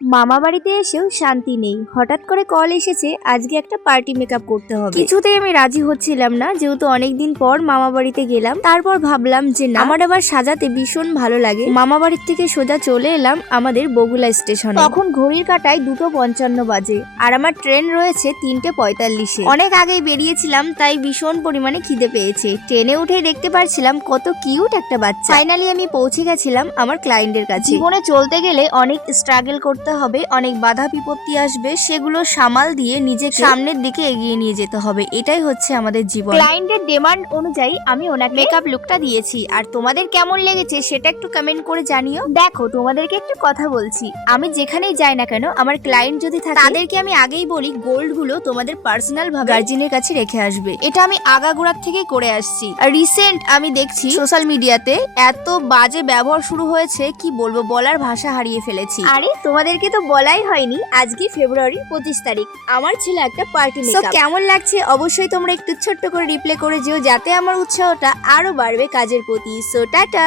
মামা বাড়িতে এসেও শান্তি নেই। হঠাৎ করে কল এসেছে আজকে একটা পার্টি মেকআপ করতে হবে। কিছুতেই আমি রাজি হচ্ছিলাম না, যেহেতু অনেকদিন পর মামা বাড়িতে গেলাম। তারপর ভাবলাম যে না, আমার আবার সাজাতে ভীষণ ভালো লাগে। মামা বাড়ির থেকে সোজা চলে এলাম আমাদের বগুলা স্টেশনে। তখন ঘড়ির কাঁটায় 2:55 বাজে আর আমার ট্রেন রয়েছে 3:45-এ। অনেক আগেই বেরিয়েছিলাম, তাই ভীষণ পরিমাণে খিদে পেয়েছে। ট্রেনে উঠেই দেখতে পারছিলাম কত কিউট একটা বাচ্চা। ফাইনালি আমি পৌঁছে গেছিলাম আমার ক্লায়েন্টের কাছে। জীবনে চলতে গেলে অনেক স্ট্রাগল করতে হবে, অনেক বাধা বিপত্তি আসবে, সেগুলো সামাল দিয়ে নিজেকে সামনের দিকে এগিয়ে নিয়ে যেতে হবে। এটাই হচ্ছে আমাদের জীবন। ক্লায়েন্টের ডিমান্ড অনুযায়ী আমি ওনাকে মেকআপ লুকটা দিয়েছি। আর তোমাদের কেমন লেগেছে সেটা একটু কমেন্ট করে জানিও। দেখো, তোমাদেরকে একটু কথা বলছি, আমি যেখানেই যাই না কেন আমার ক্লায়েন্ট যদি থাকে তাদেরকে আমি আগেই বলি গোল্ড গুলো তোমাদের পার্সোনাল ভাবে গার্জিয়ানের কাছে রেখে আসবে। এটা আমি আগাগোড়ার থেকে করে আসছি। আর রিসেন্ট আমি দেখছি সোশ্যাল মিডিয়াতে এত বাজে ব্যবহার শুরু হয়েছে, কি বলবো, বলার ভাষা হারিয়ে ফেলেছি। আরে তোমাদেরকে তো বলাই হয়নি, আজকে ফেব্রুয়ারির 25 তারিখ আমার ছিল একটা পার্টি মেকআপ। কেমন লাগছে অবশ্যই তোমরা একটু ছোট্ট করে রিপ্লাই করে যেও, যাতে আমার উৎসাহটা আরো বাড়বে কাজের প্রতি। So tata.